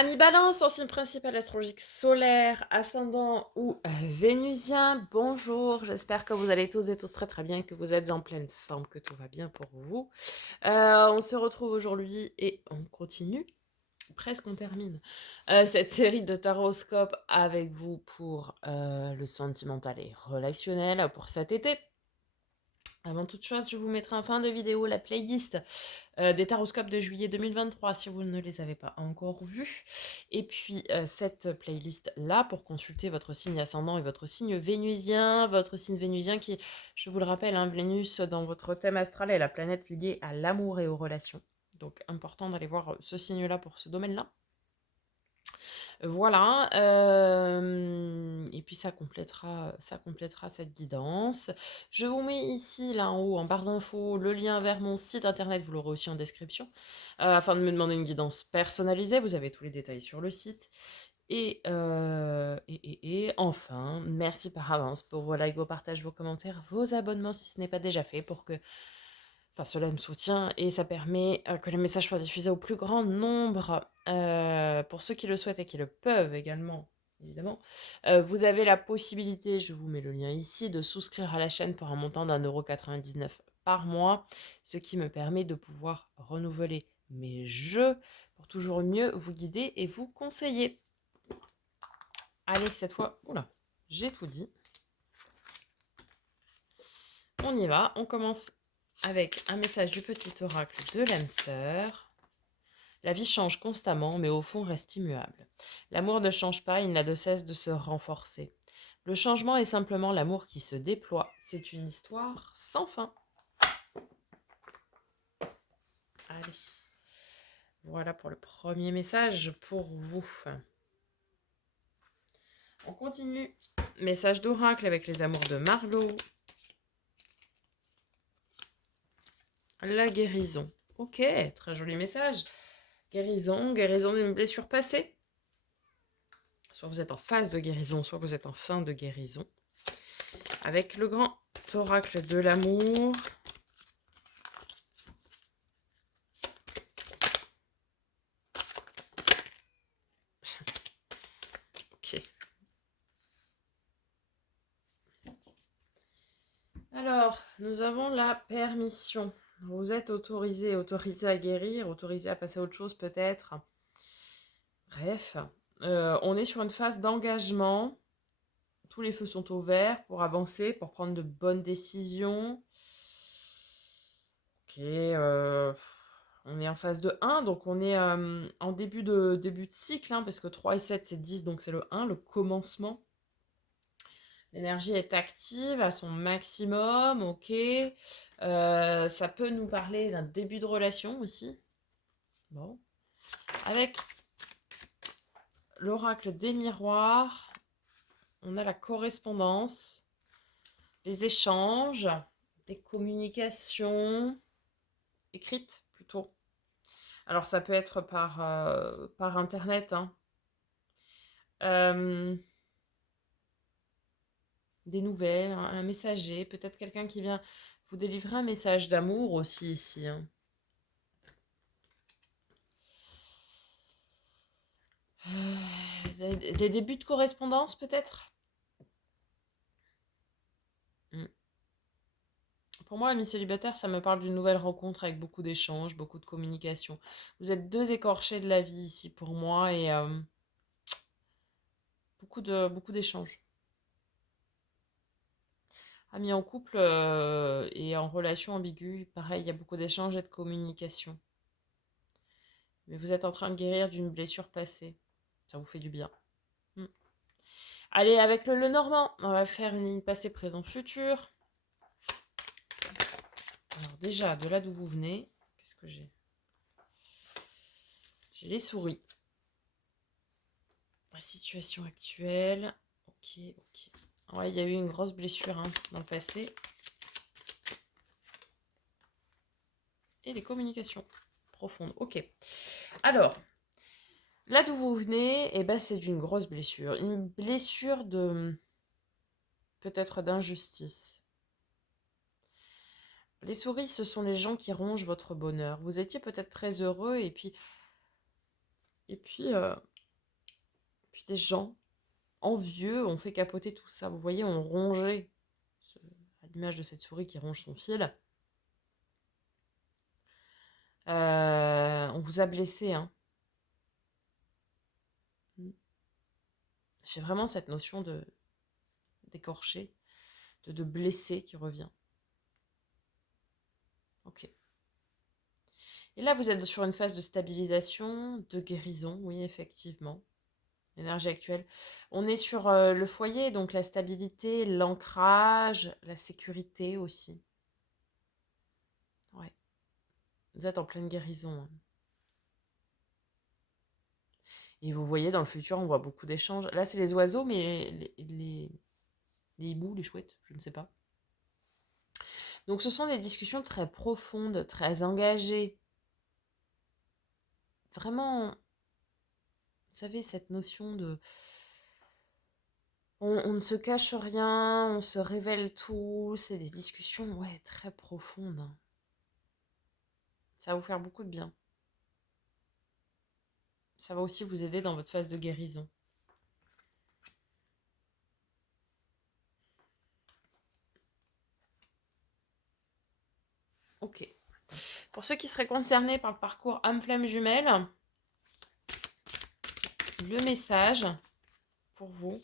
Amis Balance, en signe principal astrologique solaire, ascendant ou vénusien, bonjour, j'espère que vous allez tous et tous très très bien, que vous êtes en pleine forme, que tout va bien pour vous. On se retrouve aujourd'hui et on continue, presque on termine, cette série de taroscopes avec vous pour le sentimental et relationnel pour cet été. Avant toute chose, je vous mettrai en fin de vidéo la playlist des taroscopes de juillet 2023 si vous ne les avez pas encore vus. Et puis cette playlist-là pour consulter votre signe ascendant et votre signe vénusien qui, je vous le rappelle, hein, Vénus dans votre thème astral est la planète liée à l'amour et aux relations. Donc important d'aller voir ce signe-là pour ce domaine-là. Voilà, et puis ça complétera cette guidance. Je vous mets ici, là en haut, en barre d'infos, le lien vers mon site internet, vous l'aurez aussi en description, afin de me demander une guidance personnalisée. Vous avez tous les détails sur le site. Et enfin, merci par avance pour vos likes, vos partages, vos commentaires, vos abonnements si ce n'est pas déjà fait pour que enfin, cela me soutient et ça permet que les messages soient diffusés au plus grand nombre. Pour ceux qui le souhaitent et qui le peuvent également, évidemment. Vous avez la possibilité, je vous mets le lien ici, de souscrire à la chaîne pour un montant d'1,99 € par mois, ce qui me permet de pouvoir renouveler mes jeux pour toujours mieux vous guider et vous conseiller. Allez, cette fois, oula, j'ai tout dit. On y va, on commence avec un message du petit oracle de l'âme sœur. La vie change constamment, mais au fond reste immuable. L'amour ne change pas, il n'a de cesse de se renforcer. Le changement est simplement l'amour qui se déploie. C'est une histoire sans fin. Allez, voilà pour le premier message pour vous. On continue. Message d'oracle avec les amours de Marlowe. La guérison. Ok, très joli message. Guérison d'une blessure passée. Soit vous êtes en phase de guérison, soit vous êtes en fin de guérison. Avec le grand oracle de l'amour. Ok. Alors, nous avons la permission. Vous êtes autorisé à guérir, autorisé à passer à autre chose peut-être. Bref, on est sur une phase d'engagement. Tous les feux sont au vert pour avancer, pour prendre de bonnes décisions. Ok, on est en phase de 1, donc on est en début de cycle, hein, parce que 3 et 7 c'est 10, donc c'est le 1, le commencement. L'énergie est active à son maximum, ok. Ça peut nous parler d'un début de relation aussi. Bon. Avec l'oracle des miroirs, on a la correspondance, les échanges, des communications écrites plutôt. Alors ça peut être par internet, hein. Des nouvelles, un messager, peut-être quelqu'un qui vient vous délivrer un message d'amour aussi ici, hein. Des débuts de correspondance peut-être. Pour moi, ami célibataire, ça me parle d'une nouvelle rencontre avec beaucoup d'échanges, beaucoup de communication. Vous êtes deux écorchés de la vie ici pour moi et beaucoup d'échanges. Amis en couple et en relation ambiguë, pareil, il y a beaucoup d'échanges et de communication. Mais vous êtes en train de guérir d'une blessure passée. Ça vous fait du bien. Hmm. Allez, avec le normand, on va faire une ligne passé, présent, futur. Alors déjà, de là d'où vous venez, qu'est-ce que j'ai? J'ai les souris. La situation actuelle. Ok, ok. Ouais, il y a eu une grosse blessure, hein, dans le passé. Et les communications profondes. Ok. Alors, là d'où vous venez, eh ben, c'est d'une grosse blessure. Une blessure de... peut-être d'injustice. Les souris, ce sont les gens qui rongent votre bonheur. Vous étiez peut-être très heureux et puis Et puis des gens envieux ont fait capoter tout ça. Vous voyez, ont rongé, à l'image de cette souris qui ronge son fil. On vous a blessé, hein. J'ai vraiment cette notion d'écorcher, de blesser qui revient. Ok. Et là, vous êtes sur une phase de stabilisation, de guérison, oui, effectivement. L'énergie actuelle. On est sur le foyer, donc la stabilité, l'ancrage, la sécurité aussi. Ouais. Vous êtes en pleine guérison, hein. Et vous voyez, dans le futur, on voit beaucoup d'échanges. Là, c'est les oiseaux, mais les hiboux, les chouettes, je ne sais pas. Donc, ce sont des discussions très profondes, très engagées. Vraiment, vous savez, cette notion de... On ne se cache rien, on se révèle tout. C'est des discussions, ouais, très profondes. Ça va vous faire beaucoup de bien. Ça va aussi vous aider dans votre phase de guérison. Ok. Pour ceux qui seraient concernés par le parcours âme-flamme jumelle, le message pour vous.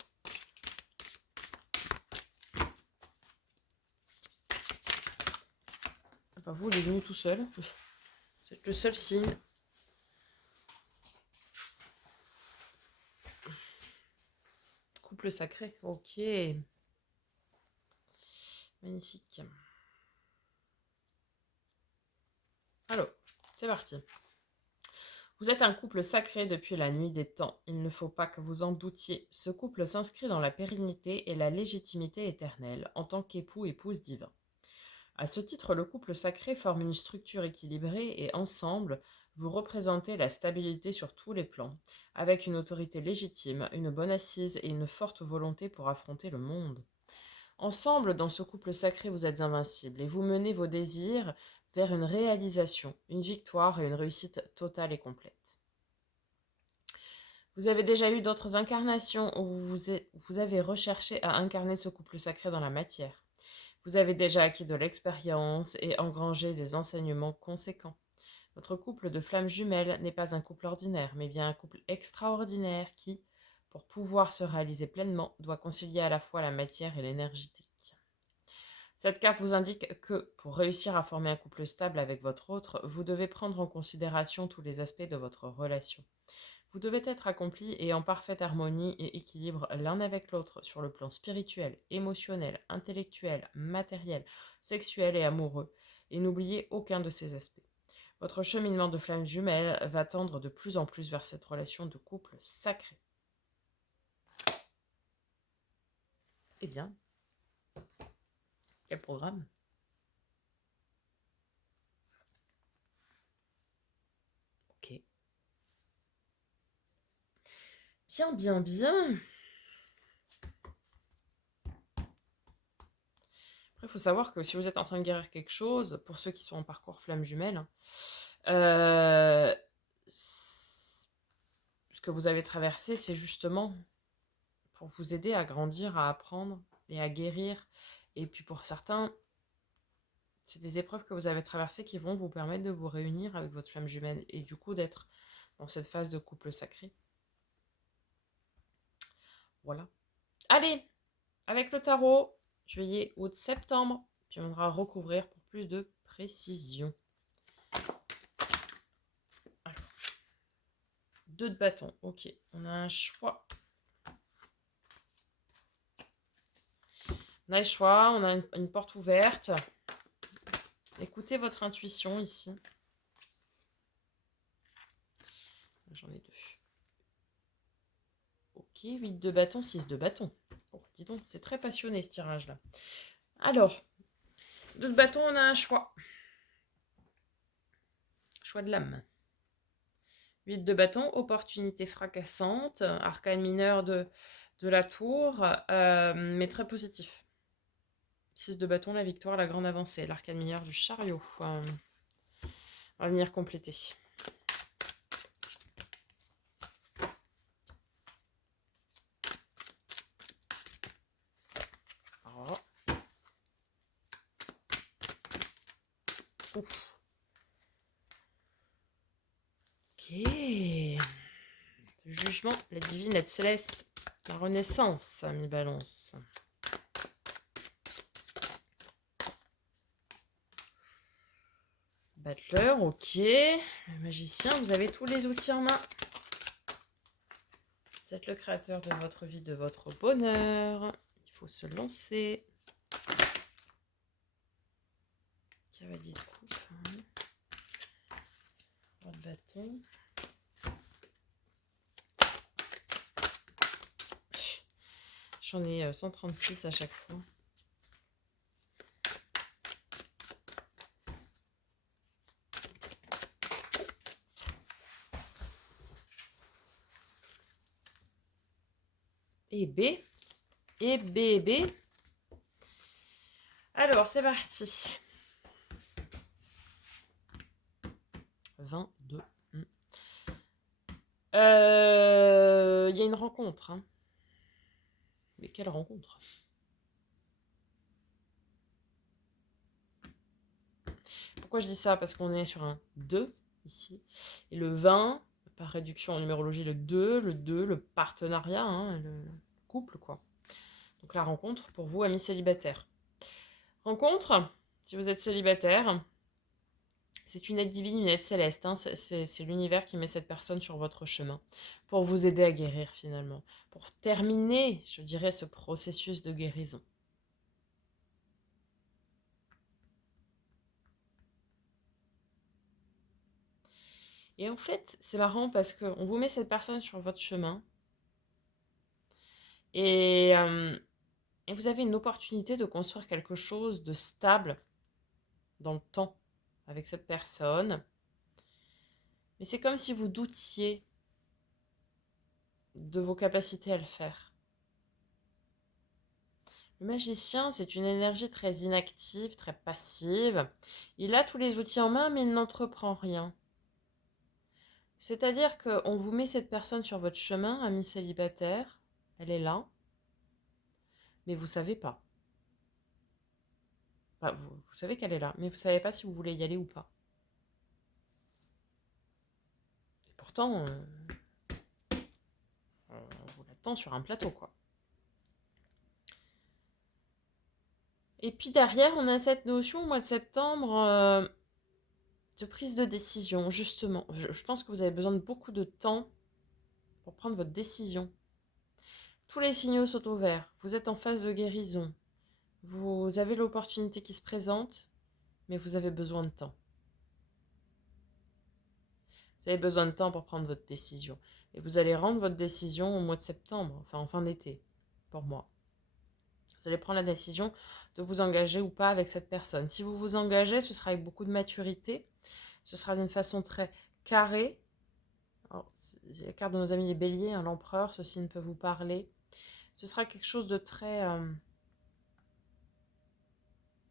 Enfin, vous, il est venu tout seul. C'est le seul signe. Couple sacré. Ok. Magnifique. Alors, c'est parti. Vous êtes un couple sacré depuis la nuit des temps. Il ne faut pas que vous en doutiez. Ce couple s'inscrit dans la pérennité et la légitimité éternelle en tant qu'époux-épouse divin. À ce titre, le couple sacré forme une structure équilibrée et ensemble, vous représentez la stabilité sur tous les plans, avec une autorité légitime, une bonne assise et une forte volonté pour affronter le monde. Ensemble, dans ce couple sacré, vous êtes invincibles et vous menez vos désirs vers une réalisation, une victoire et une réussite totale et complète. Vous avez déjà eu d'autres incarnations où vous avez recherché à incarner ce couple sacré dans la matière. Vous avez déjà acquis de l'expérience et engrangé des enseignements conséquents. Votre couple de flammes jumelles n'est pas un couple ordinaire, mais bien un couple extraordinaire qui, pour pouvoir se réaliser pleinement, doit concilier à la fois la matière et l'énergétique. Cette carte vous indique que, pour réussir à former un couple stable avec votre autre, vous devez prendre en considération tous les aspects de votre relation. Vous devez être accomplis et en parfaite harmonie et équilibre l'un avec l'autre sur le plan spirituel, émotionnel, intellectuel, matériel, sexuel et amoureux, et n'oubliez aucun de ces aspects. Votre cheminement de flamme jumelle va tendre de plus en plus vers cette relation de couple sacré. Eh bien, quel programme? Ok. Bien, bien, bien. Après, il faut savoir que si vous êtes en train de guérir quelque chose, pour ceux qui sont en parcours flamme jumelle, ce que vous avez traversé, c'est justement pour vous aider à grandir, à apprendre et à guérir. Et puis pour certains, c'est des épreuves que vous avez traversées qui vont vous permettre de vous réunir avec votre flamme jumelle et du coup d'être dans cette phase de couple sacré. Voilà. Allez, avec le tarot, juillet, août, septembre, tu viendras recouvrir pour plus de précision. Alors, 2 de bâton, ok. On a un choix. On a le choix, on a une porte ouverte. Écoutez votre intuition ici. J'en ai 2. Ok, 8 de bâton, 6 de bâton. Bon, dis donc, c'est très passionné ce tirage-là. Alors, 2 de bâton, on a un choix. Choix de l'âme. 8 de bâton, opportunité fracassante, arcane mineur de la tour, mais très positif. 6 de bâton, la victoire, la grande avancée. L'arcane mineur du chariot. On va venir compléter. Ouf. Ok. Le jugement, la divine, la céleste, la renaissance, mi balance. Battleur, ok. Le magicien, vous avez tous les outils en main. Vous êtes le créateur de votre vie, de votre bonheur. Il faut se lancer. Cavalier de coupe. Roi de bâton. J'en ai 136 à chaque fois. Et B. Et B, et B. Alors, c'est parti. 22. Il y a une rencontre. Hein. Mais quelle rencontre? Pourquoi je dis ça? Parce qu'on est sur un 2 ici. Et le 20, par réduction en numérologie, le 2, le partenariat, hein, le couple, quoi. Donc la rencontre pour vous, amis célibataires. Rencontre, si vous êtes célibataire, c'est une aide divine, une aide céleste. Hein. C'est l'univers qui met cette personne sur votre chemin pour vous aider à guérir finalement. Pour terminer, je dirais, ce processus de guérison. Et en fait, c'est marrant parce qu'on vous met cette personne sur votre chemin et vous avez une opportunité de construire quelque chose de stable dans le temps avec cette personne. Mais c'est comme si vous doutiez de vos capacités à le faire. Le magicien, c'est une énergie très inactive, très passive. Il a tous les outils en main, mais il n'entreprend rien. C'est-à-dire qu'on vous met cette personne sur votre chemin, ami célibataire. Elle est là, mais vous ne savez pas. Enfin, vous savez qu'elle est là, mais vous ne savez pas si vous voulez y aller ou pas. Et pourtant, on vous l'attend sur un plateau, quoi. Et puis derrière, on a cette notion au mois de septembre de prise de décision, justement. Je pense que vous avez besoin de beaucoup de temps pour prendre votre décision. Tous les signaux sont au vert. Vous êtes en phase de guérison. Vous avez l'opportunité qui se présente, mais vous avez besoin de temps. Vous avez besoin de temps pour prendre votre décision. Et vous allez rendre votre décision au mois de septembre, enfin en fin d'été, pour moi. Vous allez prendre la décision de vous engager ou pas avec cette personne. Si vous vous engagez, ce sera avec beaucoup de maturité. Ce sera d'une façon très carrée. Alors, la carte de nos amis les béliers, hein, l'empereur, ceci ne peut vous parler. Ce sera quelque chose de très,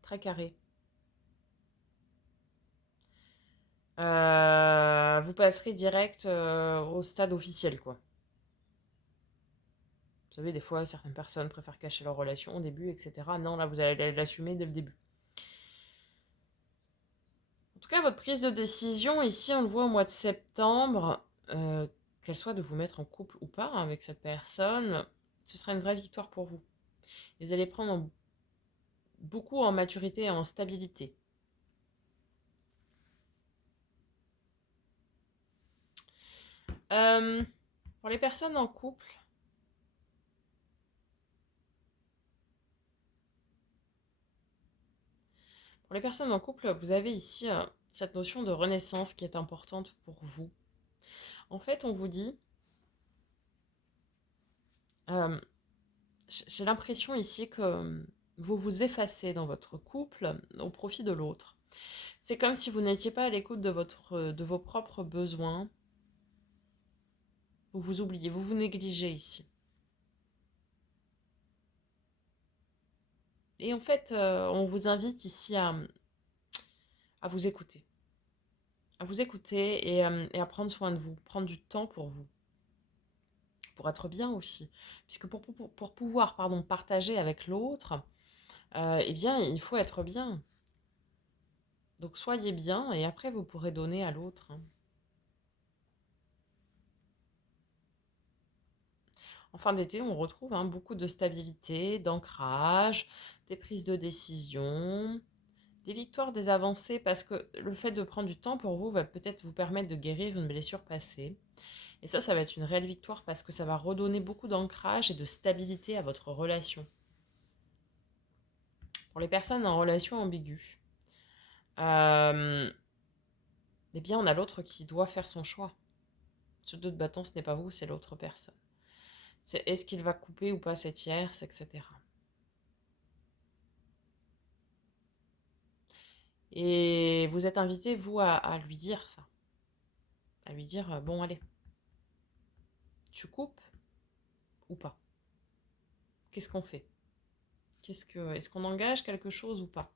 très carré. Vous passerez direct au stade officiel, quoi. Vous savez, des fois, certaines personnes préfèrent cacher leur relation au début, etc. Non, là, vous allez l'assumer dès le début. En tout cas, votre prise de décision, ici, on le voit au mois de septembre, qu'elle soit de vous mettre en couple ou pas avec cette personne, ce sera une vraie victoire pour vous. Et vous allez prendre beaucoup en maturité et en stabilité. Pour les personnes en couple, vous avez ici cette notion de renaissance qui est importante pour vous. En fait, on vous dit, j'ai l'impression ici que vous vous effacez dans votre couple au profit de l'autre. C'est comme si vous n'étiez pas à l'écoute de vos propres besoins. Vous vous oubliez, vous vous négligez ici. Et en fait, on vous invite ici à vous écouter. À vous écouter et à prendre soin de vous, prendre du temps pour vous. Pour être bien aussi. Puisque pour pouvoir partager avec l'autre, eh bien, il faut être bien. Donc soyez bien et après vous pourrez donner à l'autre, hein. En fin d'été, on retrouve beaucoup de stabilité, d'ancrage, des prises de décision, des victoires, des avancées, parce que le fait de prendre du temps pour vous va peut-être vous permettre de guérir une blessure passée. Et ça va être une réelle victoire parce que ça va redonner beaucoup d'ancrage et de stabilité à votre relation. Pour les personnes en relation ambiguë, eh bien, on a l'autre qui doit faire son choix. Ce deux de bâton, ce n'est pas vous, c'est l'autre personne. C'est est-ce qu'il va couper ou pas cette tierce, etc. Et vous êtes invité, vous, à lui dire ça. À lui dire, bon, allez, tu coupes ou pas? Qu'est-ce qu'on fait? Est-ce qu'on engage quelque chose ou pas?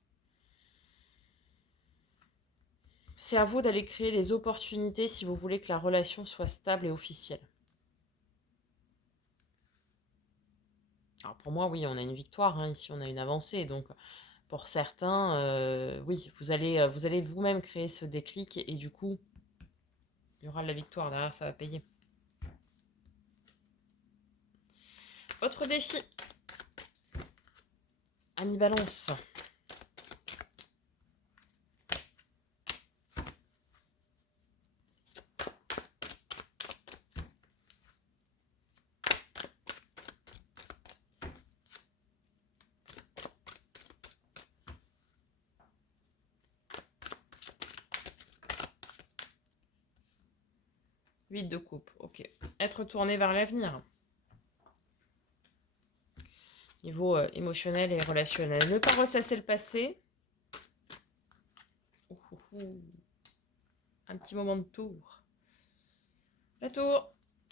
C'est à vous d'aller créer les opportunités si vous voulez que la relation soit stable et officielle. Alors pour moi, oui, on a une victoire, hein, ici on a une avancée. Donc pour certains, oui, vous allez vous-même créer ce déclic et du coup, il y aura de la victoire derrière, ça va payer. Autre défi, ami Balance. Huit de coupe, ok. Être tourné vers l'avenir. Niveau émotionnel et relationnel. Ne pas ressasser le passé. Ouh, ouh, ouh. Un petit moment de tour. La tour.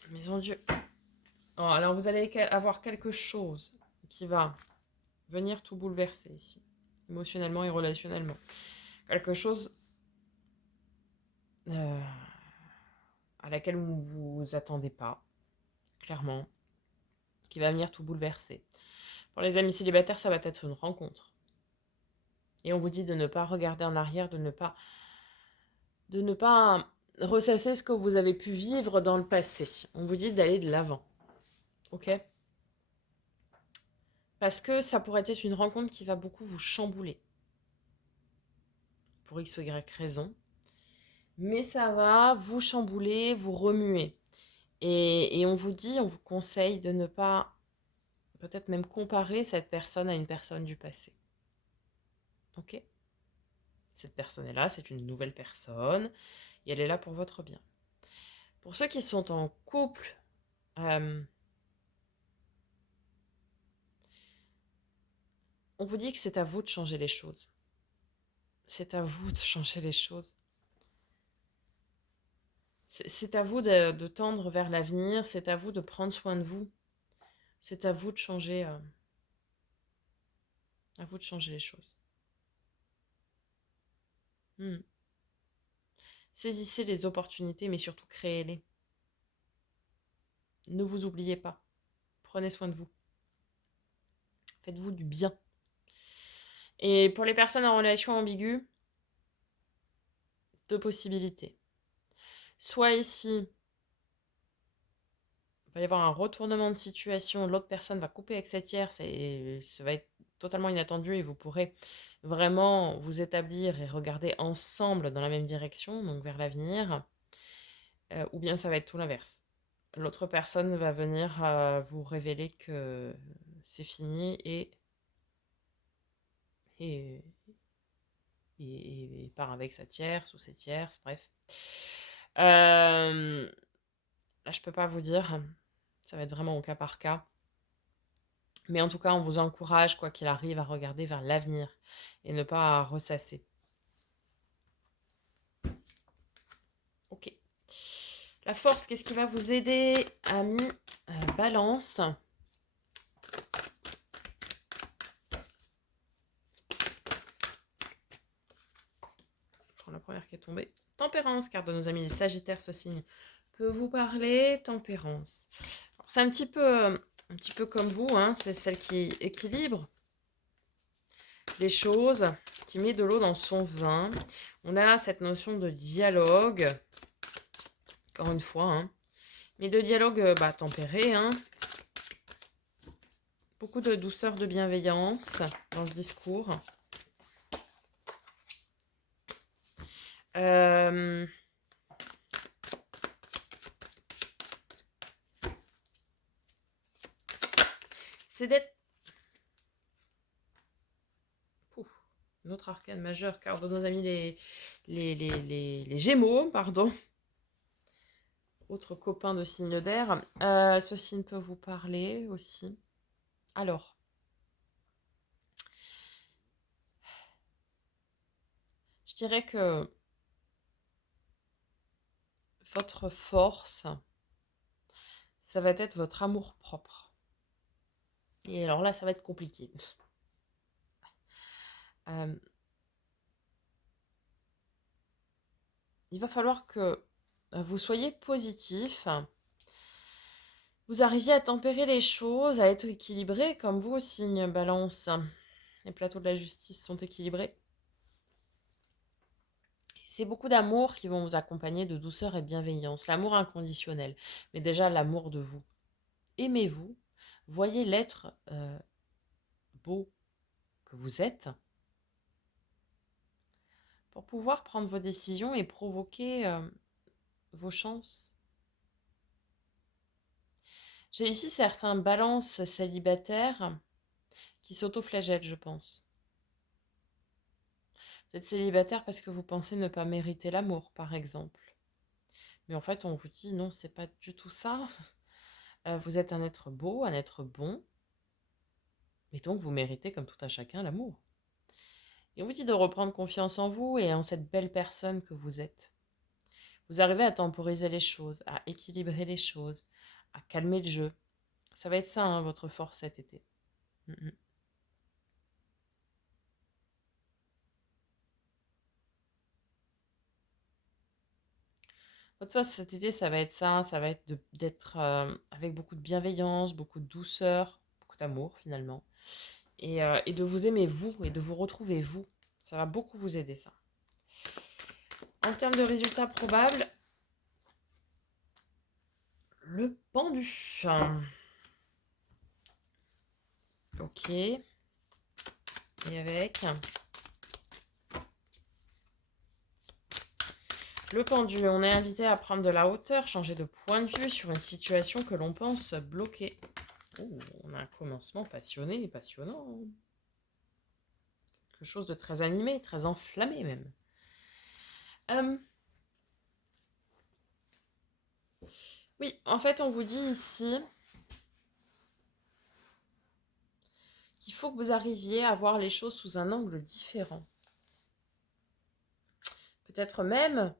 Maison Dieu. Oh, alors vous allez avoir quelque chose qui va venir tout bouleverser ici. Émotionnellement et relationnellement. Quelque chose à laquelle vous ne vous attendez pas. Clairement. Qui va venir tout bouleverser. Pour les amis célibataires, ça va être une rencontre. Et on vous dit de ne pas regarder en arrière, de ne pas ressasser ce que vous avez pu vivre dans le passé. On vous dit d'aller de l'avant. Ok? Parce que ça pourrait être une rencontre qui va beaucoup vous chambouler. Pour X ou Y raison. Mais ça va vous chambouler, vous remuer. Et on vous dit, on vous conseille de ne pas, peut-être même comparer cette personne à une personne du passé. Ok? Cette personne est là, c'est une nouvelle personne, et elle est là pour votre bien. Pour ceux qui sont en couple, on vous dit que c'est à vous de changer les choses. C'est à vous de changer les choses. C'est à vous de tendre vers l'avenir, c'est à vous de prendre soin de vous. C'est à vous de changer, les choses. Saisissez les opportunités, mais surtout créez-les. Ne vous oubliez pas. Prenez soin de vous. Faites-vous du bien. Et pour les personnes en relation ambiguë, deux possibilités. Soit ici, il va y avoir un retournement de situation, l'autre personne va couper avec cette tierce et ça va être totalement inattendu et vous pourrez vraiment vous établir et regarder ensemble dans la même direction, donc vers l'avenir, ou bien ça va être tout l'inverse. L'autre personne va venir vous révéler que c'est fini et, et part avec sa tierce ou ses tierces, bref. Là, je peux pas vous dire, ça va être vraiment au cas par cas. Mais en tout cas, on vous encourage, quoi qu'il arrive, à regarder vers l'avenir et ne pas ressasser. Ok. La force, qu'est-ce qui va vous aider, amis Balance? Je prends la première qui est tombée. Tempérance, car de nos amis les Sagittaires, ce signe peut vous parler. Tempérance. C'est un petit peu comme vous, hein, c'est celle qui équilibre. les choses, qui met de l'eau dans son vin. On a cette notion de dialogue, encore une fois, hein, mais de dialogue tempéré, hein. Beaucoup de douceur, de bienveillance dans ce discours. C'est d'être... Notre arcane majeur, car de nos amis les Gémeaux, pardon. Autre copain de signe d'air. Ce signe peut vous parler aussi. Alors, je dirais que votre force, ça va être votre amour-propre. Et alors là, ça va être compliqué. Il va falloir que vous soyez positif, vous arriviez à tempérer les choses, à être équilibré, comme vous, signe Balance. Les plateaux de la justice sont équilibrés. C'est beaucoup d'amour qui vont vous accompagner, de douceur et de bienveillance. L'amour inconditionnel, mais déjà l'amour de vous. Aimez-vous, voyez l'être beau que vous êtes pour pouvoir prendre vos décisions et provoquer vos chances. J'ai ici certains balances célibataires qui s'auto-flagellent, je pense. Vous êtes célibataire parce que vous pensez ne pas mériter l'amour, par exemple. Mais en fait, on vous dit non, c'est pas du tout ça. Vous êtes un être beau, un être bon. Et donc, vous méritez, comme tout à chacun, l'amour. Et on vous dit de reprendre confiance en vous et en cette belle personne que vous êtes. Vous arrivez à temporiser les choses, à équilibrer les choses, à calmer le jeu. Ça va être ça, hein, votre force cet été. Votre force cet été, ça va être ça va être d'être avec beaucoup de bienveillance, beaucoup de douceur, beaucoup d'amour finalement. Et de vous aimer vous et de vous retrouver vous. Ça va beaucoup vous aider ça. En termes de résultats probables, le pendu. Ok. Et avec le pendu, on est invité à prendre de la hauteur, changer de point de vue sur une situation que l'on pense bloquée. Oh, on a un commencement passionné et passionnant. Quelque chose de très animé, très enflammé même. Oui, en fait, on vous dit ici qu'il faut que vous arriviez à voir les choses sous un angle différent. Peut-être même,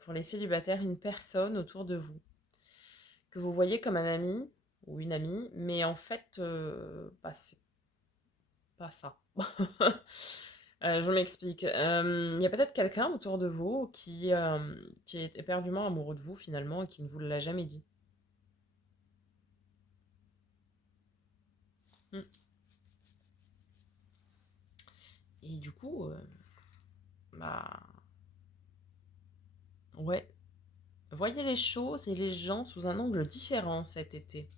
pour les célibataires, une personne autour de vous que vous voyez comme un ami ou une amie, mais en fait, c'est pas ça. Je m'explique. Il y a peut-être quelqu'un autour de vous qui est éperdument amoureux de vous finalement et qui ne vous l'a jamais dit. Mm. Et du coup, ouais, voyez les choses et les gens sous un angle différent cet été.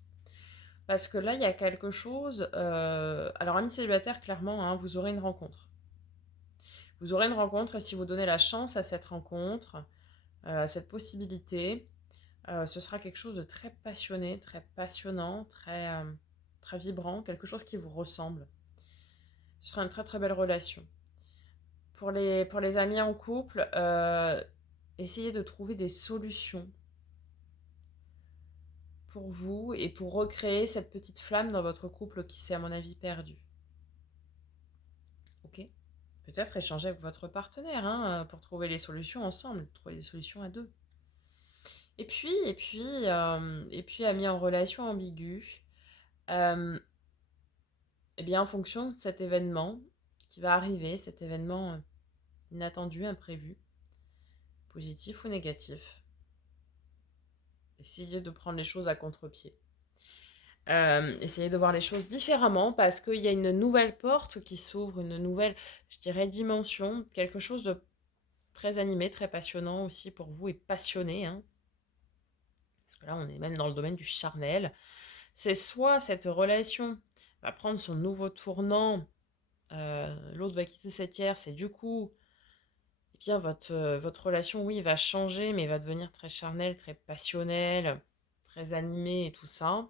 Parce que là, il y a quelque chose... Alors, amis célibataires, clairement, hein, vous aurez une rencontre. Vous aurez une rencontre et si vous donnez la chance à cette rencontre, à cette possibilité, ce sera quelque chose de très passionné, très passionnant, très vibrant, quelque chose qui vous ressemble. Ce sera une très très belle relation. Pour les amis en couple, essayez de trouver des solutions pour vous et pour recréer cette petite flamme dans votre couple qui s'est à mon avis perdue. Ok ? Peut-être échanger avec votre partenaire pour trouver les solutions ensemble, trouver les solutions à deux. Et puis amis en relation ambiguë, eh bien en fonction de cet événement qui va arriver, cet événement inattendu, imprévu, positif ou négatif, essayez de prendre les choses à contre-pied. Essayez de voir les choses différemment parce qu'il y a une nouvelle porte qui s'ouvre, une nouvelle, je dirais, dimension, quelque chose de très animé, très passionnant aussi pour vous et passionné, hein. Parce que là, on est même dans le domaine du charnel. C'est soit cette relation va prendre son nouveau tournant, l'autre va quitter cette tiers, c'est du coup, eh bien, votre relation, oui, va changer, mais va devenir très charnelle, très passionnelle, très animée et tout ça.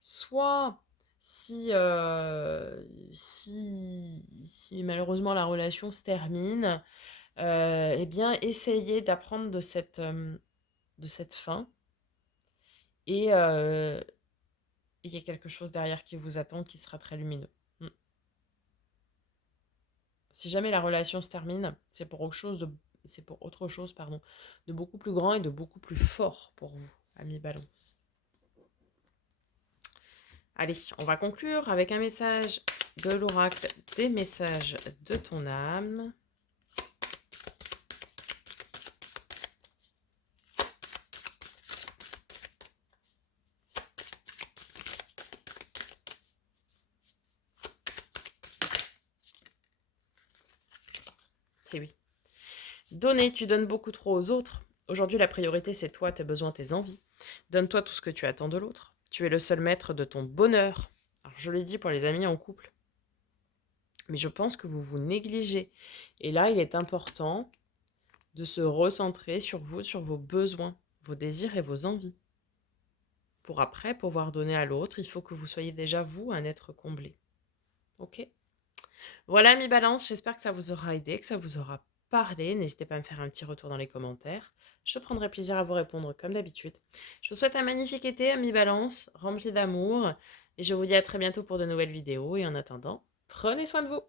Soit si malheureusement la relation se termine, eh bien, essayez d'apprendre de cette fin et il y a quelque chose derrière qui vous attend qui sera très lumineux. Mm. Si jamais la relation se termine, c'est pour autre chose, pardon, de beaucoup plus grand et de beaucoup plus fort pour vous, amis Balance. Allez, on va conclure avec un message de l'oracle, des messages de ton âme. Eh oui. Donner, tu donnes beaucoup trop aux autres. Aujourd'hui, la priorité, c'est toi, tes besoins, tes envies. Donne-toi tout ce que tu attends de l'autre. Tu es le seul maître de ton bonheur. Alors, je l'ai dit pour les amis en couple, mais je pense que vous vous négligez. Et là, il est important de se recentrer sur vous, sur vos besoins, vos désirs et vos envies. Pour après pouvoir donner à l'autre, il faut que vous soyez déjà, vous, un être comblé. Ok? Voilà, mes balances, j'espère que ça vous aura aidé, que ça vous aura parlé. N'hésitez pas à me faire un petit retour dans les commentaires. Je prendrai plaisir à vous répondre comme d'habitude. Je vous souhaite un magnifique été, amis balance, rempli d'amour. Et je vous dis à très bientôt pour de nouvelles vidéos. Et en attendant, prenez soin de vous.